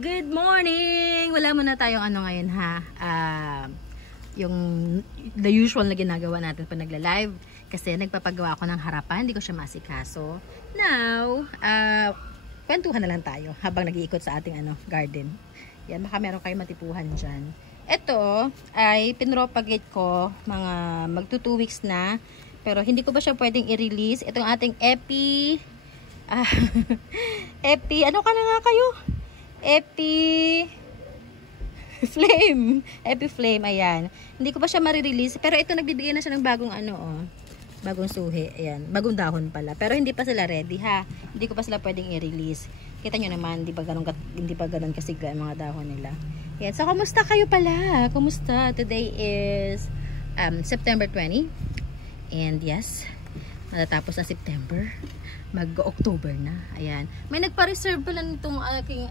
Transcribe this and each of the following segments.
Good morning! Wala muna tayong ano ngayon ha. Yung the usual na ginagawa natin pag nagla-live. Kasi nagpapagawa ako ng harapan. Hindi ko siya masikaso. Now, kwentuhan na lang tayo habang nag-iikot sa ating garden. Yan, baka meron kayong matipuhan dyan. Ito ay pinropagate ko mga magto 2 weeks na. Pero hindi ko ba siya pwedeng i-release. Itong ating Epi. Epi, ano ka na nga kayo? Epi Flame, ayan. Hindi ko pa siya marirelease, pero ito nagbibigay na siya ng bagong bagong suhi, ayan, bagong dahon pala. Pero hindi pa sila ready ha. Hindi ko pa sila pwedeng i-release. Kita nyo naman, hindi pa ganun kasigla ang mga dahon nila. Ayan, so kumusta kayo pala? Kumusta? Today is September 20. And yes, matatapos na September. Mag-October na. Ayan. May nagpa-reserve pala nitong aking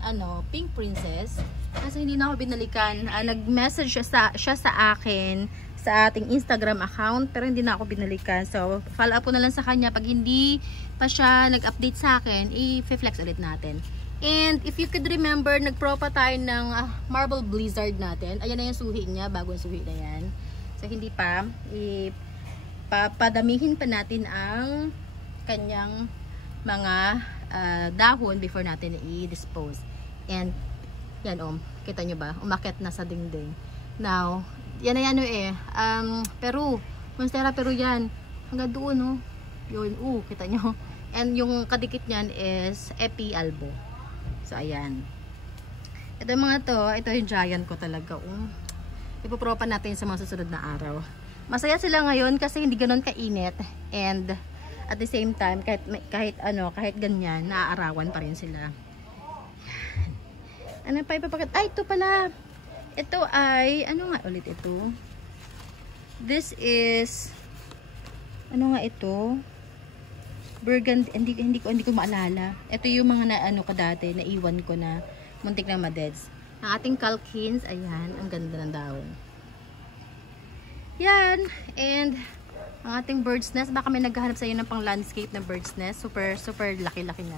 Pink Princess. Kasi hindi na ako binalikan. Nag-message siya sa akin sa ating Instagram account. Pero hindi na ako binalikan. So, follow up ko na lang sa kanya. Pag hindi pa siya nag-update sa akin, i-flex ulit natin. And if you could remember, nag-pro pa tayo ng Marble Blizzard natin. Ayan na yung suhi niya. Bagong suhi na yan. So, hindi pa. Papadamihin pa natin ang kanyang mga dahon before natin i-dispose. And yan kita nyo ba? Umakyat na sa dingding. Now, yan ay Peru. Monstera Peru yan. Hanggang doon Yun, kita nyo. And yung kadikit niyan is Epi Albo. So, ayan. Ito yung mga ito yung giant ko talaga. Ipopropa natin sa mga susunod na araw. Masaya sila ngayon kasi hindi ganoon kainit. And at the same time, kahit ganyan, naaarawan pa rin sila. Ano pa ipapakita? Ay, ito pala. Ito ay, ano nga ulit ito? This is, ano nga ito? Burgundy, hindi ko maalala. Ito yung mga ko dati, naiwan ko na muntik na madeds. Ang ating calkins, ayan, ang ganda ng dahon. Yan, and ang ating bird's nest, baka may naghahanap sa iyo ng pang landscape na bird's nest. Super laki-laki na.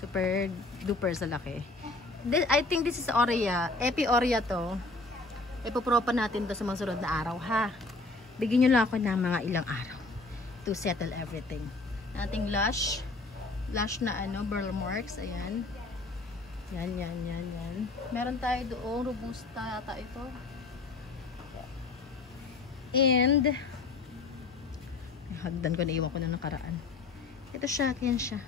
Super duper sa laki. I think this is Aurea. Epi Aurea to. Ipopropa natin to sa mga sunod na araw ha. Bigyan nyo lang ako ng mga ilang araw to settle everything. Ating lush na burl marks. Ayan. Yan. Meron tayo doon. Robusta ata ito. And hagdan ko, naiwan ko na nakaraan. Ito siya, yan siya.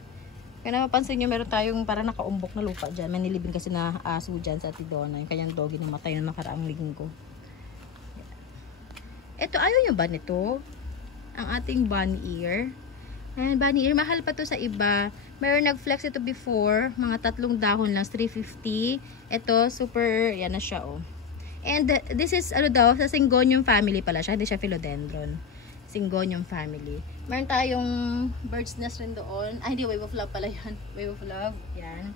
Kaya napapansin nyo, meron tayong para nakaumbok na lupa dyan. May nilibing kasi na aso dyan sa Tidona. Yung kanyang doggy namatay na nakaraang linggo. Ito, ayaw nyo ba nito? Ang ating bunny ear. Ayan, bunny ear. Mahal pa to sa iba. Meron nag-flex ito before. Mga 3 dahon lang, 350. Ito, super, yan na siya And this is, sa Syngonium family pala siya. Hindi siya philodendron. Syngonium family. Meron tayong bird's nest rin doon. Hindi, wave of love pala yan. Wave of love. Yan.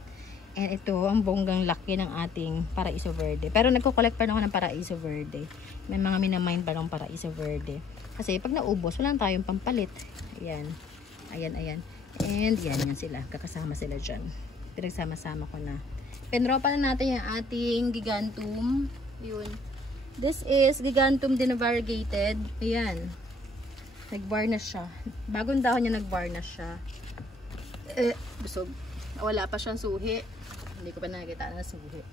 And ito, ang bonggang laki ng ating Paraiso Verde. Pero nagko-collect pa na ako ng Paraiso Verde. May mga minamind pa ng Paraiso Verde. Kasi pag naubos, wala tayong pampalit. Ayan. Ayan. And yan sila. Kakasama sila dyan. Pinagsama-sama ko na. Pinropa na natin yung ating gigantum. Yun. This is gigantum din na variegated. Ayan. Nag-varnish siya. Bagong dahon niya nag-varnish siya. Busog. Wala pa siyang suhi. Hindi ko pa nakikita na suhi.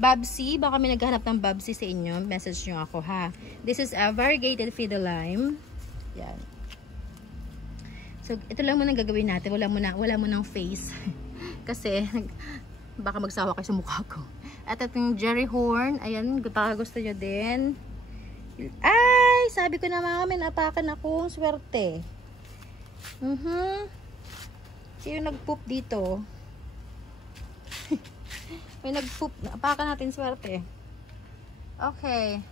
Babsy. Baka may naghahanap ng Babsy sa inyo. Message nyo ako ha. This is a variegated Fideline. Yan. So, ito lang muna gagawin natin. Wala mo ng face. Kasi, baka magsawa kayo sa mukha ko. At itong Jerry Horn. Ayan. Baka gusto nyo din. Ay, sabi ko na mami, napakan akong swerte. Sino nag-poop dito? May nag-poop. Napakan natin swerte. Okay.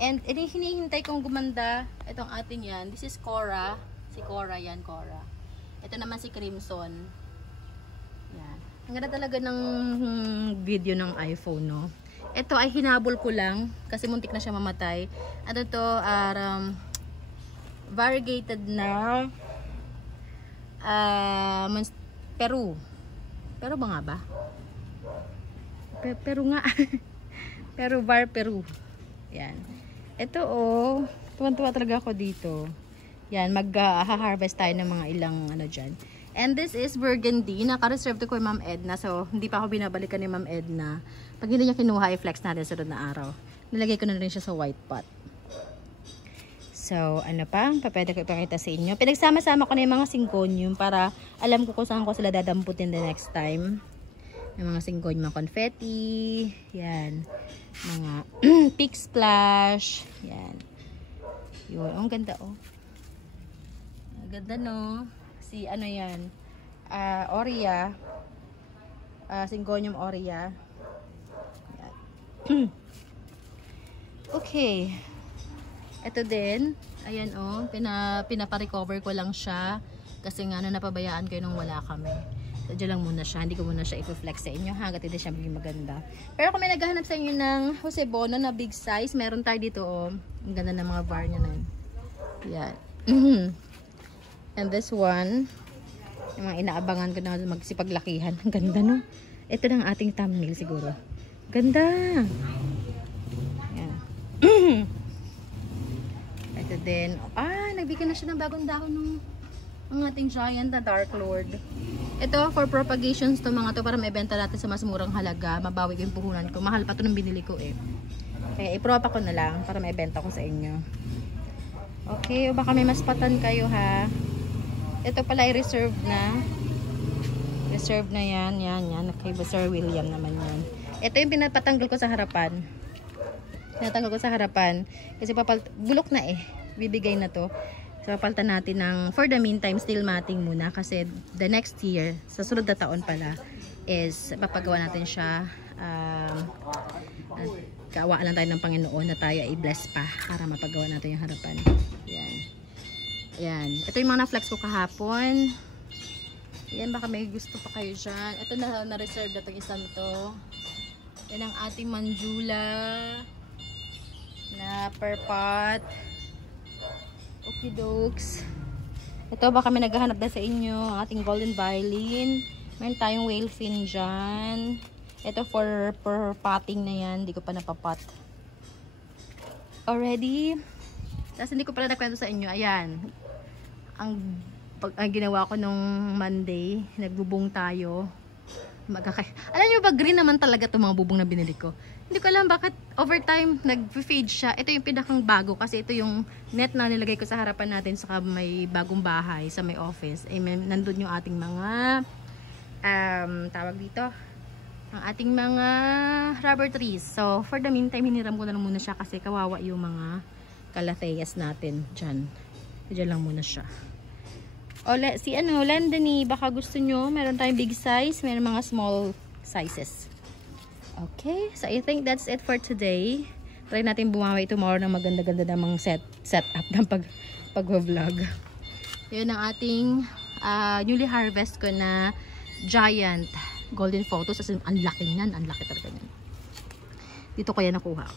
And hinihintay kong gumanda itong atin yan. This is Cora. Si Cora yan, Cora. Ito naman si Crimson. Yan. Ang ganda talaga ng video ng iPhone, no? Ito ay hinabol ko lang kasi muntik na siya mamatay. At ito variegated na Peru. Pero ba nga ba? Peru nga. Peru Bar, Peru. Yan. Ito oh, tuwan-tuwa talaga ako dito. Yan, mag-harvest tayo ng mga ilang ano dyan. And this is burgundy. Naka-reserve ko kay Ma'am Edna. So, hindi pa ako binabalikan ni Ma'am Edna. Pag hindi niya kinuha, i-flex natin sa na araw. Nilagay ko na rin siya sa white pot. So, ano pa? Pwede ko ipakita sa inyo. Pinagsama-sama ko na yung mga syngonium para alam ko kung saan ko sila dadamputin the next time. Yung mga syngonium, mga confetti. Yan. Mga pink splash. Yan. Yun. Ang ganda oh. Ang ganda no. Si ano yan. Oria. Syngonium Oria. Yan. Okay. Ito din, ayan oh, pinapa-recover ko lang siya kasi nga napabayaan ko nung wala kami. So, dyan lang muna siya, hindi ko muna siya i-flex sa inyo hanggat hindi siya maging maganda. Pero kung may naghahanap sa inyo ng Jose Bono na big size, meron tayo dito oh. Ang ganda ng mga bar niya na yun. Yan. And this one, yung mga inaabangan ko na magsipaglakihan. Ang ganda no? Ito na ang ating thumbnail siguro. Ganda! Yan. Ito din. Nagbigay na siya ng bagong dahon ng ating giant na Dark Lord. Ito for propagations to mga to para maibenta natin sa mas murang halaga. Mabawi ko yung puhunan ko. Mahal pa to nung binili ko eh. Kaya ipropa ko na lang para maibenta ko sa inyo. Okay, o baka may mas patan kayo ha. Ito pala ay reserve na. Reserve na yan. Yan. Kay Sir William naman yan. Ito yung pinapatanggal ko sa harapan. Tinatanggal ko sa harapan kasi bulok na eh, bibigay na to. So papalitan natin ng for the meantime still matting muna kasi the next year sa sunod na taon pala is papagawa natin siya. Kaawaan lang tayo ng Panginoon na tayo i-bless pa para mapagawa natin yung harapan. Yan. Ito yung mga na-flex ko kahapon. Yan, baka may gusto pa kayo dyan. Ito na-reserve na itong isang to. Yan ang ating Manjula na per pot. Okidokes. Ito baka may naghahanap na sa inyo ang ating golden violin. Meron tayong whale fin dyan. Ito for potting na yan. Hindi ko pa napapot already. Tapos hindi ko pala nakwento sa inyo. Ayan. Ang ginawa ko nung Monday. Nagbubong tayo. Alam nyo ba, green naman talaga itong mga bubong na binili ko. Hindi ko alam bakit overtime nag-fade siya. Ito yung pinakang bago kasi ito yung net na nilagay ko sa harapan natin saka may bagong bahay sa may office. Nandun yung ating mga tawag dito, ang ating mga rubber trees. So for the meantime, hiniram ko na lang muna siya kasi kawawa yung mga calatheas natin dyan. Diyan lang muna siya. O, si Landany, baka gusto nyo, meron tayong big size, meron mga small sizes. Okay, so I think that's it for today. Try natin bumawi tomorrow ng maganda-ganda namang setup ng pag-vlog. Yun ang ating newly harvest ko na giant golden photos. As in, ang laki niyan, ang laki talaga niyan. Dito ko yan nakuha.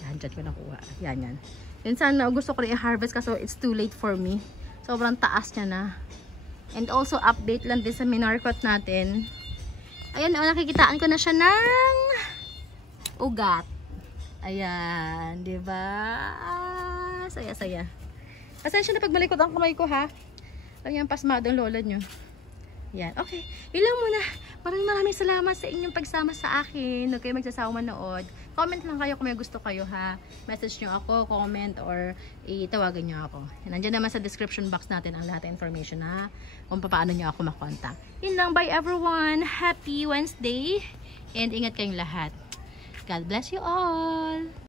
Yan, dyan ko nakuha. Yan. Yun sana, gusto ko rin i-harvest kasi it's too late for me. Sobrang taas niya na. And also, update lang din sa minarkot natin. Ayan, nakikitaan ko na siya ng ugat. Ayan, diba? Saya-saya. Pasensya na pag malikot ang kamay ko, ha? Ayan, pasmado ang lola nyo. Yan, okay. Yun lang muna. Maraming salamat sa inyong pagsama sa akin. Huwag kayo magsasawa manood. Comment lang kayo kung may gusto kayo, ha. Message nyo ako, comment, or itawagan nyo ako. Nandiyan naman sa description box natin ang lahat ng information, ha. Kung paano nyo ako makontak. Yun lang. Bye everyone. Happy Wednesday. And ingat kayong lahat. God bless you all.